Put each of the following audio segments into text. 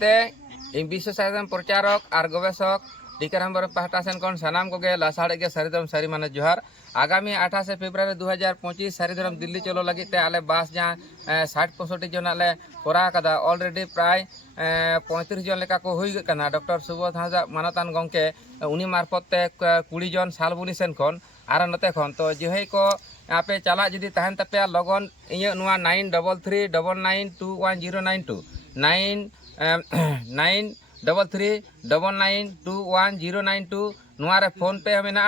ओनाते इन विश्व साधन प्रचारक और गवेषक टीकाराम बरम पाहटा सेन कोन सानाम कोगे लासाड़े के सारीधरम सारी माने जोहार आगामी 28 फेब्रुआरी 2025 सारीधरम दिल्ली चलो लगी ते आले बास जहाँ 60-65 जन आले कोरा कदा ऑलरेडी प्राय 35 जन लेका को हुई कना डॉक्टर सुबोध हांसदा मानतान गंके उनी मार्फत ते 20 जन सालबुनी सेन कोन आर नते कोन तो जेहै को आपे चला जदि तहन तपे लगन इया नुआ 9333992192 9333992192 नुआरे फोन पे मेना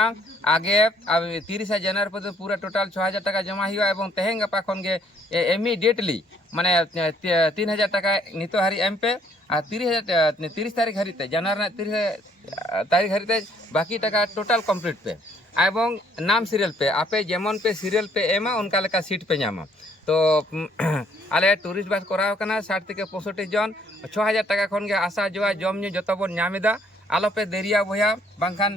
आगे अब 30 जनवरी पर पूरा टोटल 6000 टाका जमा हुआ एवं तेहें गपा खन गे इमिडिएटली माने 3000 टाका नितो हारी एम पे और 30 तारीख हरिते जनवरी 30 तारीख हरिते बाकी टाका टोटल कंप्लीट पे एवं नाम सीरियल पे आपे जेमन पे सीरियल पे एमा उनका लेका सीट पे नामा तो आले टूरिस्ट बस कराव कना 60 থেকে 65 जन 6000 टाका खन गे आशा जोआ जम न्यू जतो बन नामेदा आलो पे देरिया बया बांखान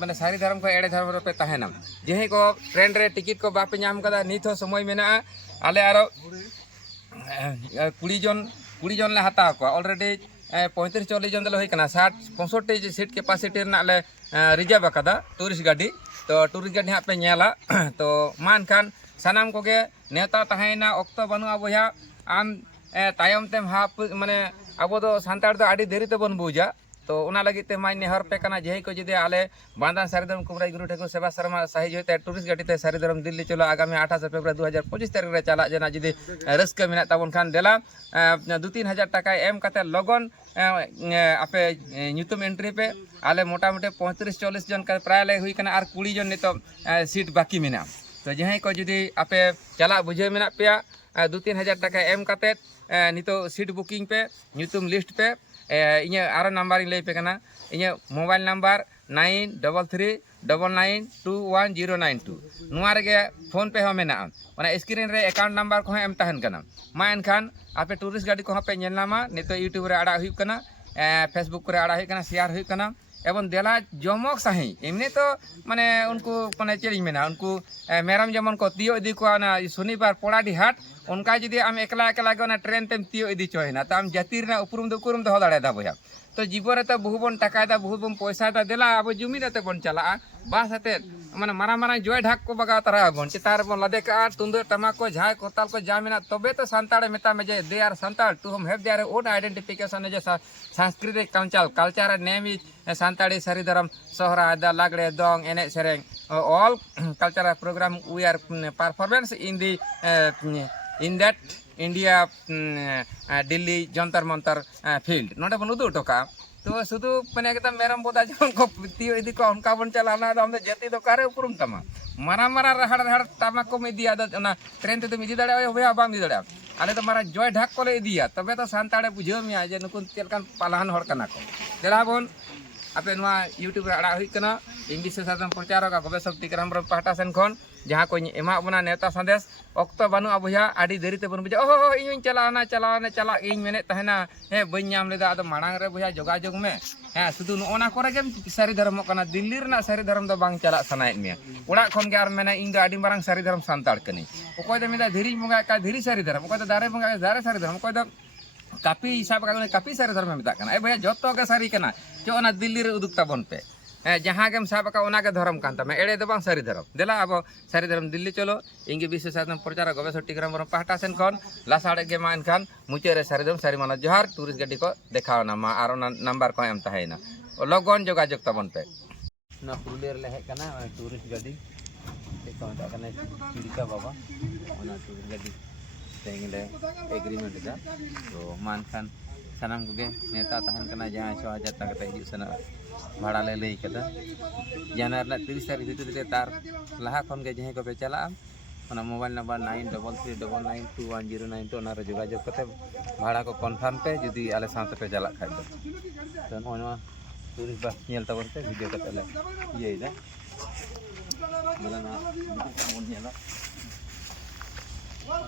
माने सारी धर्म को एड़े धर्म पे तहेना जेहे को ट्रेन रे टिकट को बापे नाम कदा निथ हो समय मेना आले आरो 20 जन ले हता को ऑलरेडी 35-40 जन दले होई कना 60-65 सीट कैपेसिटी ना ले रिजर्व कदा टूरिस्ट गाड़ी तो टूरिस्ट गाड़ी पे नेला तो मान खान सानाम कोगे नेता तहेना अक्तो बनुआ बया आम तायम तेम हाप माने अबो दो सांतार दो आडी देरी ते बन बुझा तो उना लगी ते माय नेहर पे कना जेही को जदि आले बांदान सारीधरम कुमराई गुरु ठाकुर सेवा शर्मा साहिज होते टूरिस्ट गाड़ी ते सारीधरम दिल्ली चलो आगामी 28 फेब्रुआरी 2025 तारीख रे चला जना जदि रस्का मेना ताबन खान देला 2-3 हजार टाका एम कते लगन आपे न्यूतम एंट्री पे आले मोटामोटी 35-40 जन का प्राय ले हुई कना आर 20 जन नितो सीट बाकी मेना तो जेही को जदि आपे चला बुझे मेना पेया 2-3 हजार टाका एम कते नितो सीट बुकिंग पे न्यूतम लिस्ट पे इኛ आरो नंबर इन पे कना इኛ मोबाइल नंबर 9333992192 नुआ रेगे फोन पे हो मेना माने स्क्रीन रे अकाउंट नंबर को एम तहन कना मा एनखान आपे टूरिस्ट गाड़ी को पे नेलनामा नितो यूट्यूब रे आड़ा हुई कना फेसबुक रे आड़ा हुई कना शेयर हुई कना एवं देला जमक सही एमने तो माने उनको माने चेरी मेना उनको मेरम जेमन को तियो इदी को ना शनिवार पोड़ाडी हाट उनका जदि आम एकला एकला के ट्रेन तेम तियो इदी चोयना तो आम जाति रे उपरुम दो दाड़ा दा बया तो जीवन तो बहु बन टाका दा बहु बन पैसा दा देला अब जुमी रे बन चला बास हते माने मारा मारा जय ढाक को बगा तरा बन चितार बन लदे का तुंद टमाक को झाय कोताल को जामिना तबे तो संताड़े मेता में जे दे आर संताड़ टू हम हैव देयर ओन आइडेंटिफिकेशन जे सांस्कृतिक कल्चर नेम इज संताड़ी सारीधरम सोहरा दा लागड़े दोंग एने सेरेंग all cultural programme we are performance in that India Delhi Jantar Mantar field नोटे बन उदू टोका तो शुद्ध मैंने एकदम मेरम बोदा जन को तियो इदी को उनका बन चलाना हम जति दो कारे उपरुम तमा मारा मारा रहड़ रहड़ टामा को में दिया ना ट्रेन ते तुम इदी दड़े होया बाम इदी दड़े आले तो मारा जय ढाक को ले दिया तबे तो सांताड़े बुझो मिया जे नुकुन चेलकान पालाहान हड़ कना को देला बोन आपे नुआ यूट्यूब रे आड़ा हुई कना इंग्लिश साधन प्रचारक गवेषक टीकाराम बरम पाहटा सेन खन जहाँ को एमा बना नेता संदेश अक्तो बानु बुझा आड़ी देरी ते बन बुझा ओहो इन चलाना इन मेने तहना हे बन नाम लेदा आदो मांग रे बुझा जोगाजोग में हाँ शुद्ध नोना करे गे सारी धर्म कना दिल्ली रे सारी धर्म दो बांग चला सनायत में उड़ा खन गे आर मेना इन दो आड़ी मारंग सारी धर्म सांताड़ कनी ओकोय दो मेदा धीरी बंगा का धीरी सारी धर्म ओकोय दो दारे बंगा दारे सारी धर्म ओकोय दो कापी हिसाब का कापी सारी धर्म में मेता कना ए भैया जतो के सारी कना जो ना दिल्ली रे उदुक्ता बन पे जहाँ के साब का धर्म कान तमे एड़े दो बांग सारी धर्म देला अब सारी धर्म दिल्ली चलो इंगे विश्व साधन प्रचार गवेषक टीकाराम बरम पाहटा सेन खन लासाड़े गे मा एनखान मुचे रे सारी धर्म सारी माना जोहार टूरिस्ट गाड़ी को देखावना मा आरो नंबर को एम तहेना लगन जोगाजोग तबन पे ना पुरुलिया ले हेज कना टूरिस्ट गाड़ी देखो ता कने चिड़का बाबा ओना टूरिस्ट गाड़ी तेंगले एग्रीमेंट दा तो मान खान सानाम कोगे नेता तहन कना जहाँ 6000 टाका ते हिजु सना भाड़ा ले लई कदा जनवरी 30 तारीख भीतर तार लहा खन गे जहे को पे चला ओना मोबाइल नंबर 9333992192 ओना रे जोगाजोग कते भाड़ा को कन्फर्म पे जदी आले साथे पे चला खाय तो ओना टूरिस्ट बस नेल तबन पे वीडियो कते ले ये दा बोलना मोन नेला Well,